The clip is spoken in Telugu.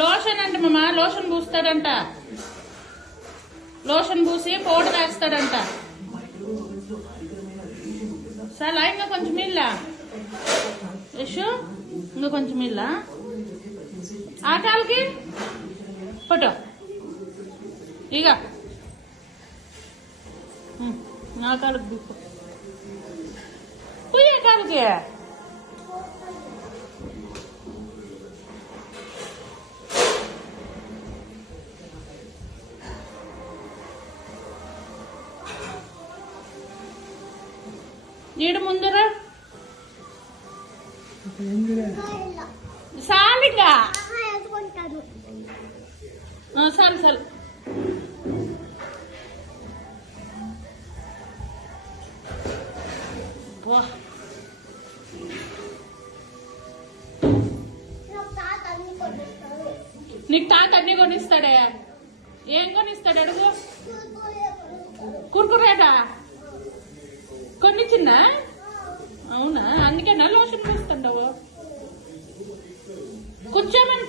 లోషన్ అంట మామ, లోషన్ పూస్తాడంట. లోషన్ పూసి పౌడర్ వేస్తాడంట. చాలా ఇంకా కొంచెం ఇల్లా యశు, ఇంకా కొంచెం ఇల్లా. ఆ కాలుకి ఫోటో ఇక నా కాలుకి దిప్పు. కుయ్యే కాలుకి ఈడు ముందర సాలిగా సరే సరే. నీకు తాత అన్ని కొనిస్తాడే. ఏం కొనిస్తాడు అడుగు. కుర్కురేటా కొనిచ్చిన్నా? అవునా, అందుకే నా లోషన్ పూస్తుండవు. కూర్చోమంట.